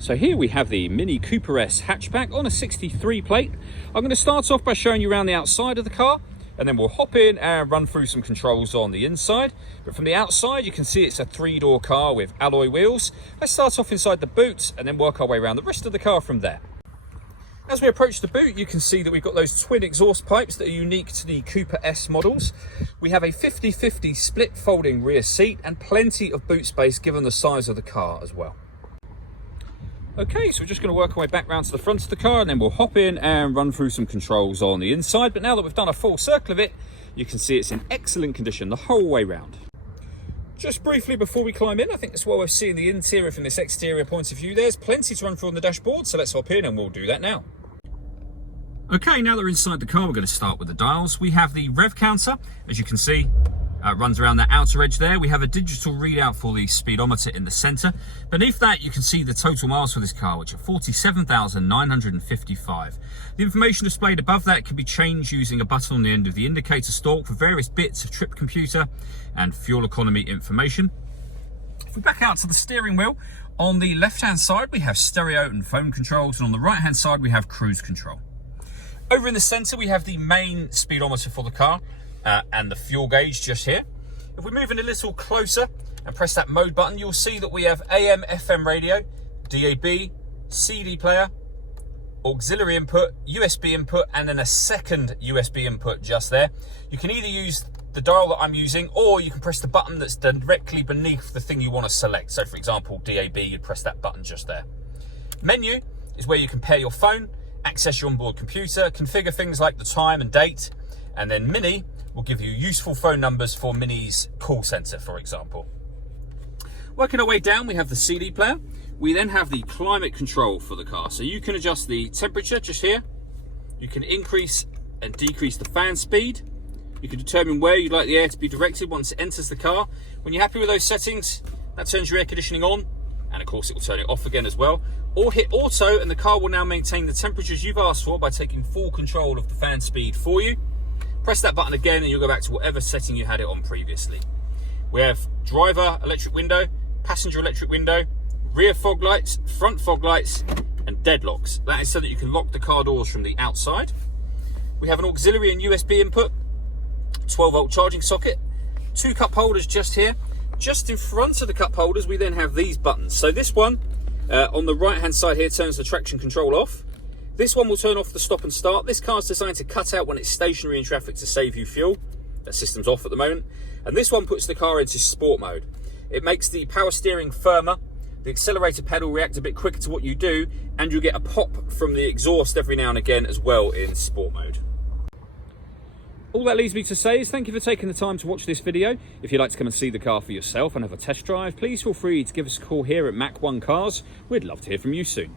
So here we have the Mini Cooper S hatchback on a 63 plate. I'm going to start off by showing you around the outside of the car, and then we'll hop in and run through some controls on the inside. But from the outside, you can see it's a 3-door car with alloy wheels. Let's start off inside the boot and then work our way around the rest of the car from there. As we approach the boot, you can see that we've got those twin exhaust pipes that are unique to the Cooper S models. We have a 50-50 split folding rear seat and plenty of boot space given the size of the car as well. Okay, so we're just going to work our way back round to the front of the car, and then we'll hop in and run through some controls on the inside. But now that we've done a full circle of it, you can see it's in excellent condition the whole way round. Just briefly before we climb in, I think that's why we're seeing the interior from this exterior point of view. There's plenty to run through on the dashboard, so let's hop in and we'll do that now. Okay, now that we're inside the car, we're going to start with the dials. We have the rev counter, as you can see. Runs around that outer edge there. We have a digital readout for the speedometer in the center. Beneath that, you can see the total miles for this car, which are 47,955. The information displayed above that can be changed using a button on the end of the indicator stalk for various bits of trip computer and fuel economy information. If we back out to the steering wheel, on the left-hand side, we have stereo and phone controls, and on the right-hand side, we have cruise control. Over in the center, we have the main speedometer for the car. And the fuel gauge just here. If we move in a little closer and press that mode button, you'll see that we have AM, FM radio, DAB, CD player, auxiliary input, USB input, and then a second USB input just there. You can either use the dial that I'm using, or you can press the button that's directly beneath the thing you want to select. So for example, DAB, you'd press that button just there. Menu is where you can pair your phone, access your onboard computer, configure things like the time and date, and then Mini will give you useful phone numbers for Mini's call center, for example. Working our way down, we have the CD player. We then have the climate control for the car. So you can adjust the temperature just here. You can increase and decrease the fan speed. You can determine where you'd like the air to be directed once it enters the car. When you're happy with those settings, that turns your air conditioning on, and of course it will turn it off again as well. Or hit auto, and the car will now maintain the temperatures you've asked for by taking full control of the fan speed for you. Press that button again and you'll go back to whatever setting you had it on previously. We have driver electric window, passenger electric window, rear fog lights, front fog lights, and deadlocks. That is so that you can lock the car doors from the outside. We have an auxiliary and USB input, 12-volt charging socket, 2 cup holders just here. Just in front of the cup holders, we then have these buttons. So this one on the right-hand side here turns the traction control off. This one will turn off the stop and start. This car's designed to cut out when it's stationary in traffic to save you fuel. That system's off at the moment. And this one puts the car into sport mode. It makes the power steering firmer, the accelerator pedal react a bit quicker to what you do, and you'll get a pop from the exhaust every now and again as well in sport mode. All that leaves me to say is thank you for taking the time to watch this video. If you'd like to come and see the car for yourself and have a test drive, please feel free to give us a call here at Mach 1 Cars. We'd love to hear from you soon.